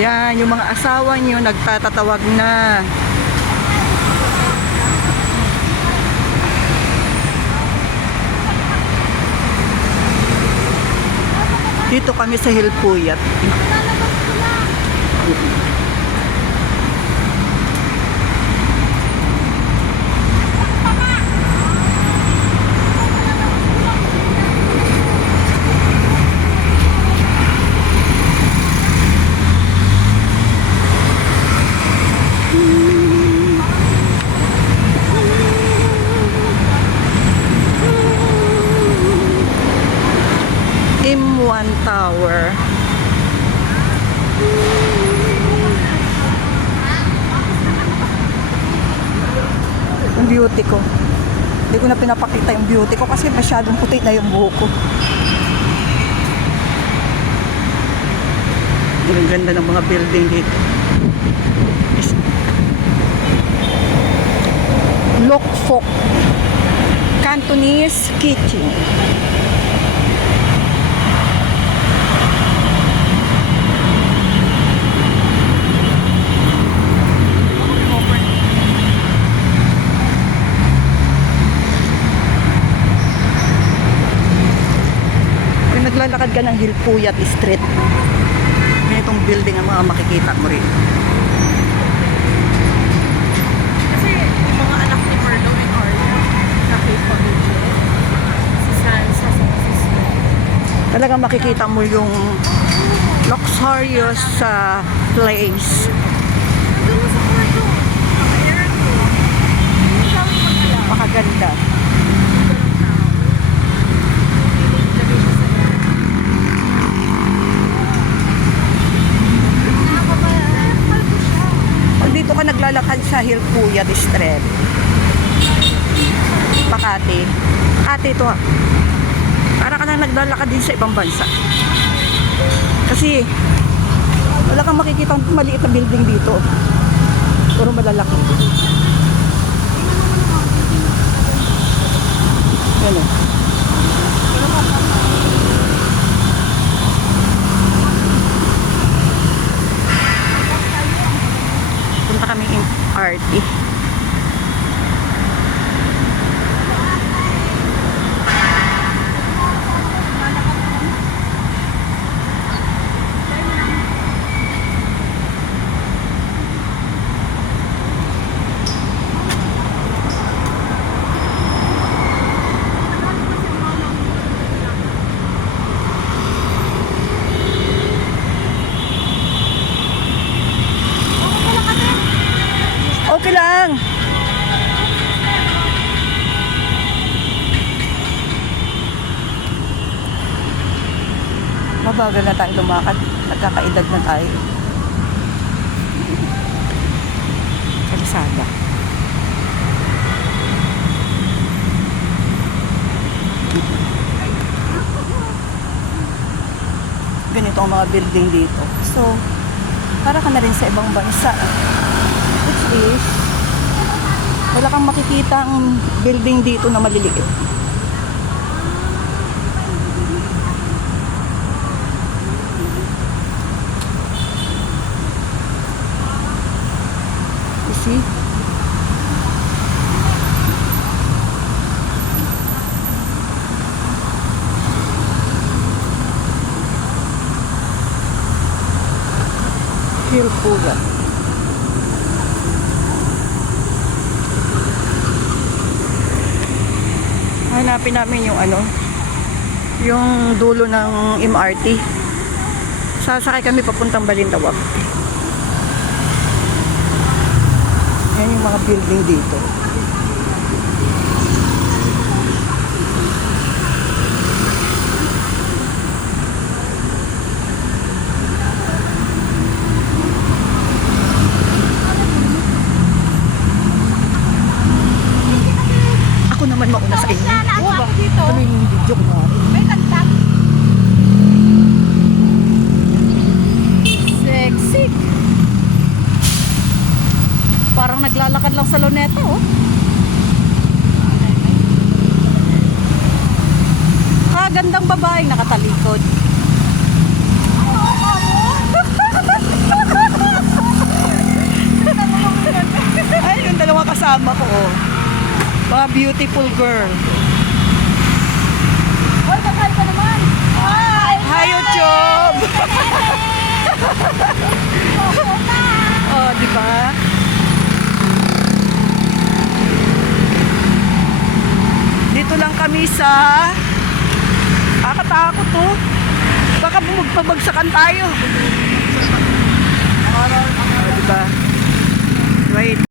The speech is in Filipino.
Yan, yung mga asawa niyo nagtatatawag na. Dito kami sa Hilpuyat. M1 Tower. Yung beauty ko. Hindi ko na pinapakita yung beauty ko kasi masyadong puti na yung buhok ko. Ang ganda ng mga building dito. Lok Fook Cantonese Kitchen. Naglalakad ka ng Hilpuyat Street. Ganitong building ang mga makikita mo rin. Kasi yung mga anak ni Marlo and Arya, nakipag-legit. Si Sansa, si Snow. Talagang makikita mo yung luxurious place. Doon mo sa kwarto. Naka-air ko. Yung dami pagkala. Makaganda. Dito ka naglalakad sa Hilpuyat Street. Makati. Ate, ito ha. Para ka nang naglalakad din sa ibang bansa. Kasi wala kang makikita maliit na building dito. Puro malalaki. Yan o. Punta kami in RT. Okay lang. Mabagal na tayo lumakad. Nagkakaedad na tayo. Kalisada. Ganito ang mga building dito. So, para ka na rin sa ibang bansa. Which is, wala kang makikita ang building dito na maliliit. You see? Hilpuyat. Hanapin namin yung yung dulo ng MRT. Sasakay kami papuntang Balintawak. Yan yung mga building dito. Ako naman mauna sa inyo. Ito yung video ko na. May kanta. Sexy. Parang naglalakad lang sa Luneta, oh. Gandang babaeng nakatalikod. beautiful girl. Hoy, mag-hi ka naman! Hi! Hi, YouTube! Oh, di ba? Dito lang kami sa... Kakatakot to. Baka magpabagsakan tayo. Oh, di ba? Wait.